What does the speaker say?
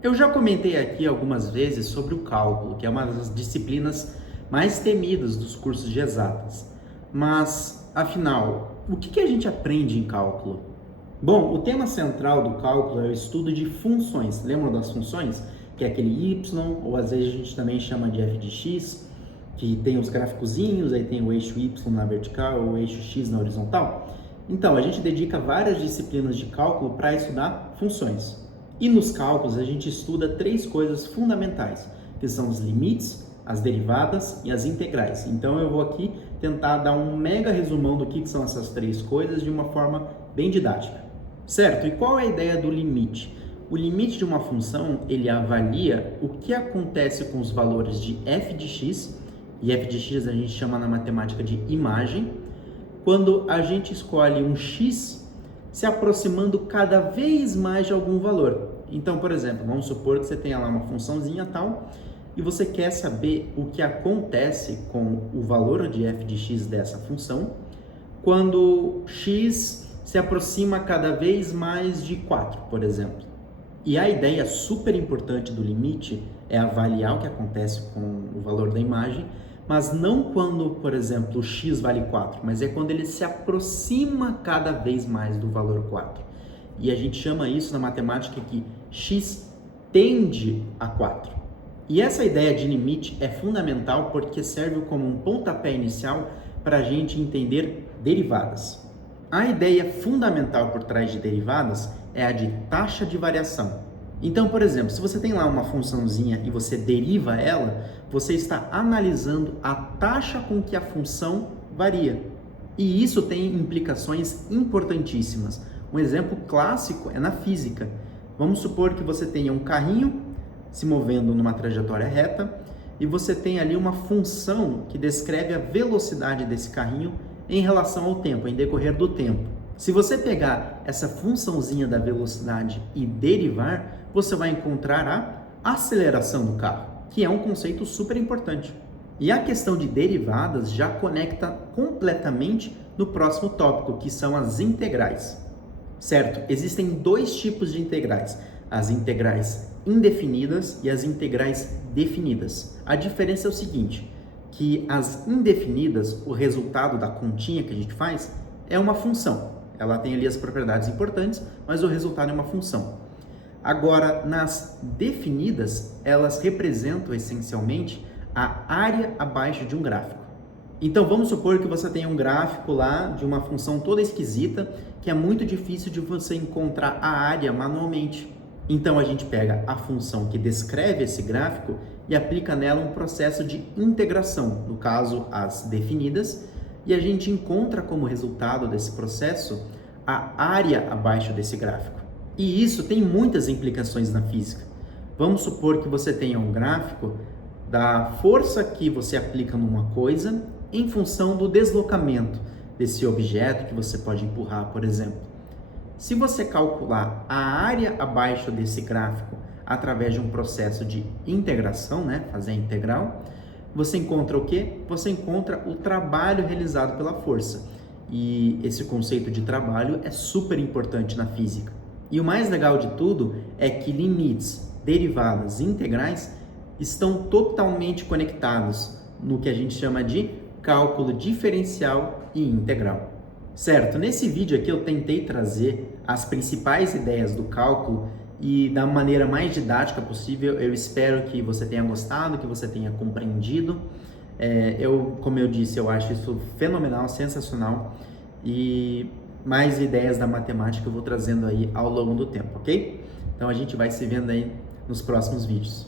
Eu já comentei aqui algumas vezes sobre o cálculo, que é uma das disciplinas mais temidas dos cursos de exatas. Mas, afinal, o que a gente aprende em cálculo? Bom, o tema central do cálculo é o estudo de funções. Lembram das funções? Que é aquele y, ou às vezes a gente também chama de f de x, que tem os gráficozinhos, aí tem o eixo y na vertical, o eixo x na horizontal. Então, a gente dedica várias disciplinas de cálculo para estudar funções. E nos cálculos a gente estuda três coisas fundamentais, que são os limites, as derivadas e as integrais. Então eu vou aqui tentar dar um mega resumão do que são essas três coisas de uma forma bem didática. Certo? E qual é a ideia do limite? O limite de uma função, ele avalia o que acontece com os valores de f de x, e f de x a gente chama na matemática de imagem, quando a gente escolhe um x se aproximando cada vez mais de algum valor. Então, por exemplo, vamos supor que você tenha lá uma funçãozinha tal e você quer saber o que acontece com o valor de f de x dessa função quando x se aproxima cada vez mais de 4, por exemplo. E a ideia super importante do limite é avaliar o que acontece com o valor da imagem, mas não quando, por exemplo, o x vale 4, mas é quando ele se aproxima cada vez mais do valor 4. E a gente chama isso na matemática que x tende a 4. E essa ideia de limite é fundamental porque serve como um pontapé inicial para a gente entender derivadas. A ideia fundamental por trás de derivadas é a de taxa de variação. Então, por exemplo, se você tem lá uma funçãozinha e você deriva ela, você está analisando a taxa com que a função varia. E isso tem implicações importantíssimas. Um exemplo clássico é na física. Vamos supor que você tenha um carrinho se movendo numa trajetória reta e você tem ali uma função que descreve a velocidade desse carrinho em relação ao tempo, em decorrer do tempo. Se você pegar essa funçãozinha da velocidade e derivar, você vai encontrar a aceleração do carro, que é um conceito super importante. E a questão de derivadas já conecta completamente no próximo tópico, que são as integrais. Certo? Existem dois tipos de integrais, as integrais indefinidas e as integrais definidas. A diferença é o seguinte, que as indefinidas, o resultado da continha que a gente faz, é uma função. Ela tem ali as propriedades importantes, mas o resultado é uma função. Agora, nas definidas, elas representam essencialmente a área abaixo de um gráfico. Então, vamos supor que você tenha um gráfico lá de uma função toda esquisita, que é muito difícil de você encontrar a área manualmente. Então, a gente pega a função que descreve esse gráfico e aplica nela um processo de integração, no caso, as definidas, e a gente encontra como resultado desse processo a área abaixo desse gráfico. E isso tem muitas implicações na física. Vamos supor que você tenha um gráfico da força que você aplica numa coisa em função do deslocamento desse objeto que você pode empurrar, por exemplo. Se você calcular a área abaixo desse gráfico através de um processo de integração, fazer a integral, você encontra o quê? Você encontra o trabalho realizado pela força. E esse conceito de trabalho é super importante na física. E o mais legal de tudo é que limites, derivadas e integrais estão totalmente conectados no que a gente chama de cálculo diferencial e integral. Certo, nesse vídeo aqui eu tentei trazer as principais ideias do cálculo e da maneira mais didática possível. Eu espero que você tenha gostado, que você tenha compreendido. Como eu disse, eu acho isso fenomenal, sensacional, e mais ideias da matemática eu vou trazendo aí ao longo do tempo, ok? Então a gente vai se vendo aí nos próximos vídeos.